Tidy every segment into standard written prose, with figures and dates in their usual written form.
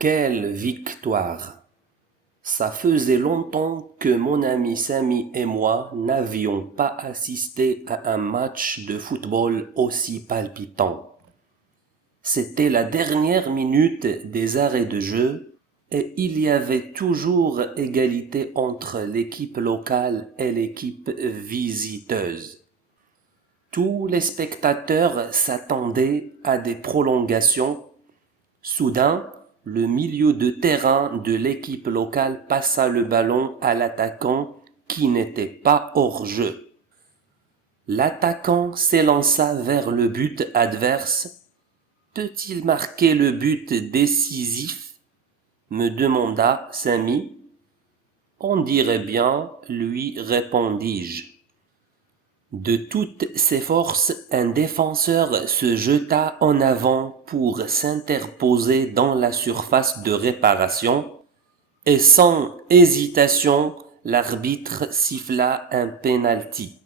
Quelle victoire! Ça faisait longtemps que mon ami Samy et moi n'avions pas assisté à un match de football aussi palpitant. C'était la dernière minute des arrêts de jeu et il y avait toujours égalité entre l'équipe locale et l'équipe visiteuse. Tous les spectateurs s'attendaient à des prolongations. Soudain, le milieu de terrain de l'équipe locale passa le ballon à l'attaquant qui n'était pas hors jeu. L'attaquant s'élança vers le but adverse. Peut-il marquer le but décisif? Me demanda Samy. On dirait bien, lui répondis-je. De toutes ses forces, un défenseur se jeta en avant pour s'interposer dans la surface de réparation et sans hésitation, l'arbitre siffla un penalty.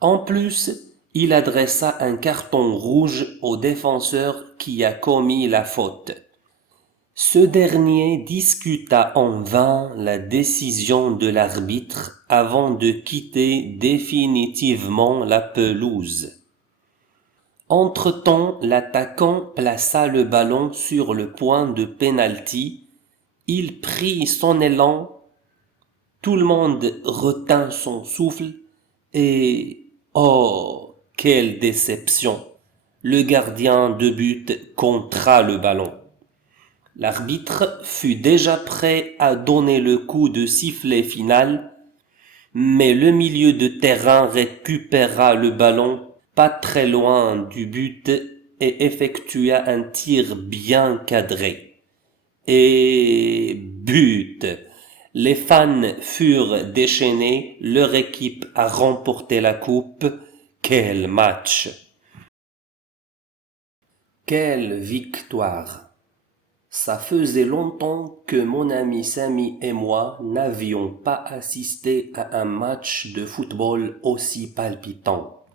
En plus, il adressa un carton rouge au défenseur qui a commis la faute. Ce dernier discuta en vain la décision de l'arbitre avant de quitter définitivement la pelouse. Entre-temps, l'attaquant plaça le ballon sur le point de pénalty. Il prit son élan. Tout le monde retint son souffle et, oh, quelle déception! Le gardien de but contra le ballon. L'arbitre fut déjà prêt à donner le coup de sifflet final, mais le milieu de terrain récupéra le ballon pas très loin du but et effectua un tir bien cadré. Et but! Les fans furent déchaînés, leur équipe a remporté la coupe. Quel match! Quelle victoire! Ça faisait longtemps que mon ami Samy et moi n'avions pas assisté à un match de football aussi palpitant.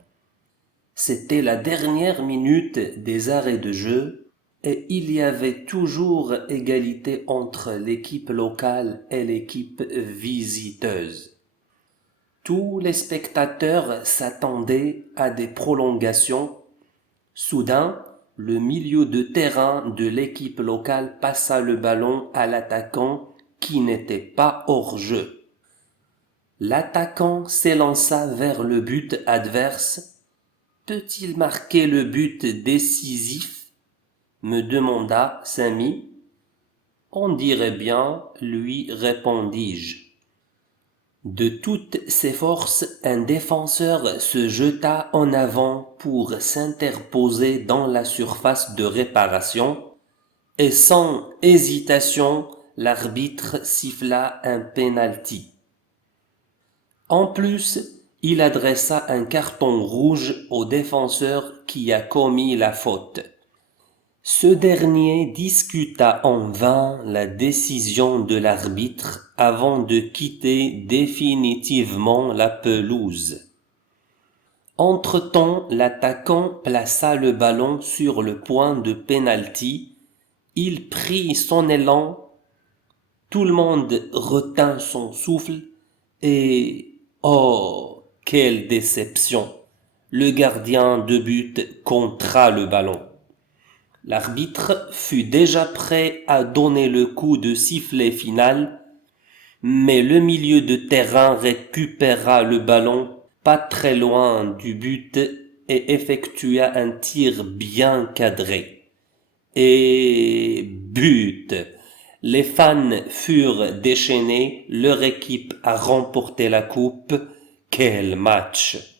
C'était la dernière minute des arrêts de jeu et il y avait toujours égalité entre l'équipe locale et l'équipe visiteuse. Tous les spectateurs s'attendaient à des prolongations. Soudain, le milieu de terrain de l'équipe locale passa le ballon à l'attaquant qui n'était pas hors jeu. L'attaquant s'élança vers le but adverse. Peut-il marquer le but décisif? Me demanda Samy. On dirait bien, lui répondis-je. De toutes ses forces, un défenseur se jeta en avant pour s'interposer dans la surface de réparation et sans hésitation, l'arbitre siffla un penalty. En plus, il adressa un carton rouge au défenseur qui a commis la faute. Ce dernier discuta en vain la décision de l'arbitre avant de quitter définitivement la pelouse. Entre-temps, l'attaquant plaça le ballon sur le point de pénalty. Il prit son élan. Tout le monde retint son souffle et, oh, quelle déception! Le gardien de but contra le ballon. L'arbitre fut déjà prêt à donner le coup de sifflet final, mais le milieu de terrain récupéra le ballon pas très loin du but et effectua un tir bien cadré. Et but! Les fans furent déchaînés, leur équipe a remporté la coupe. Quel match!